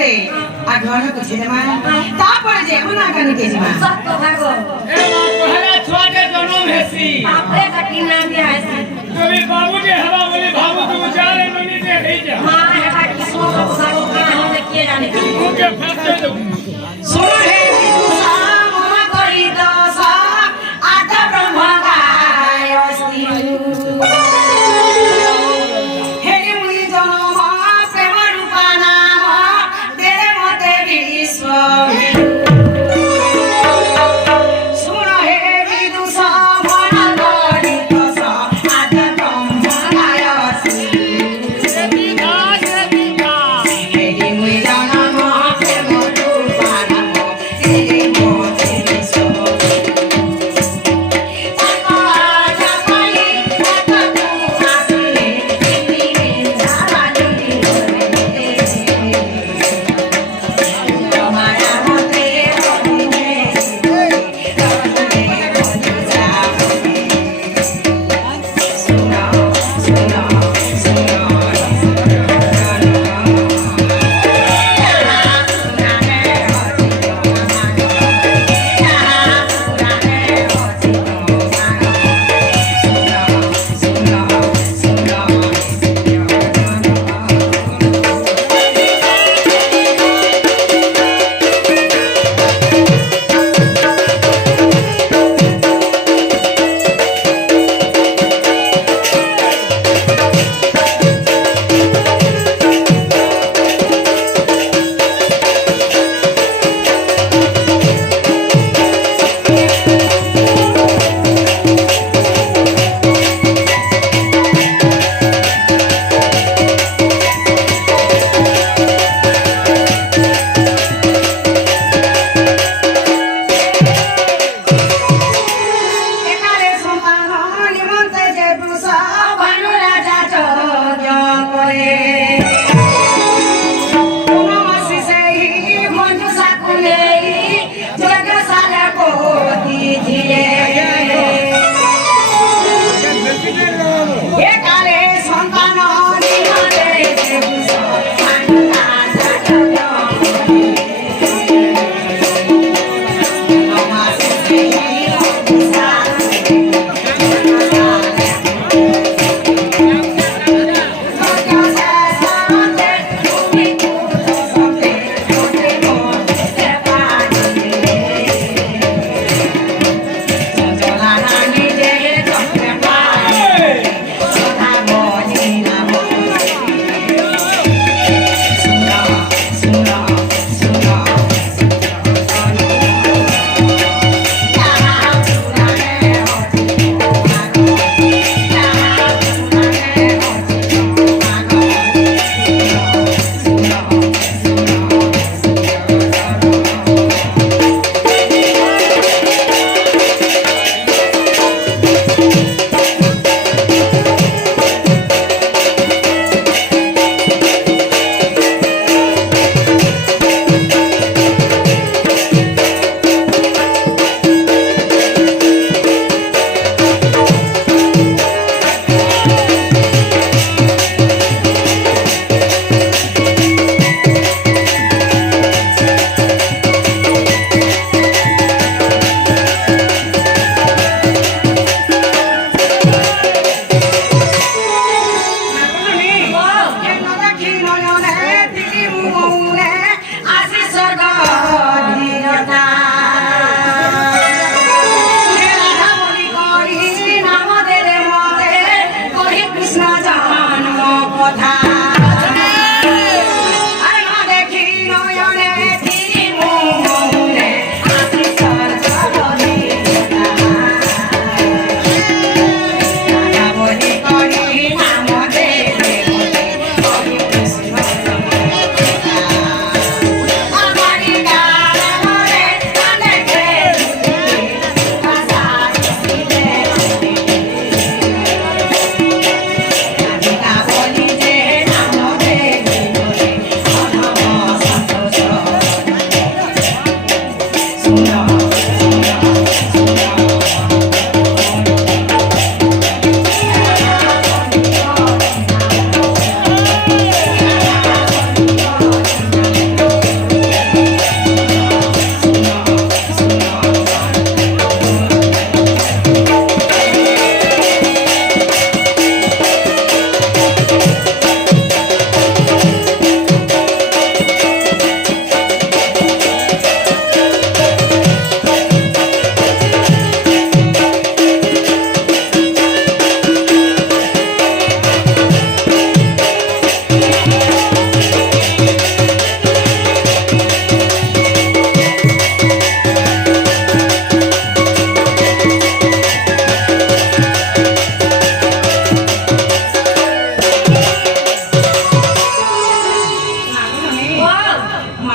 रे आ घर को छेदमा तापर जे मुना कानी के जिमा सब तो भागो ए मां पहला छोटे जन्म हेसी आपरे कठिन नाम दिया है कभी बाबू जे हवा बोली बाबू तू जारे ननी दे हे जा मां है का किस्मो को भागो का हम किए जाने उनके फैसले दो सुन हे विदुषा मोह करी दशा आधा ब्रह्म गाय अस्ति हे मुनि जन्म प्रेम रूप नाम तेरे मते विश्व सुन हे विदुषा मन करी दशा आधा ब्रह्म गाय अस्ति हे मुनि जन्म प्रेम रूप नाम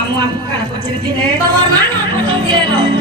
ମୁଁ ଆମକୁ କାଣା ପଚାରିଥିଲେ ତମର ମା ନା ପଚାରୁଥିଲେ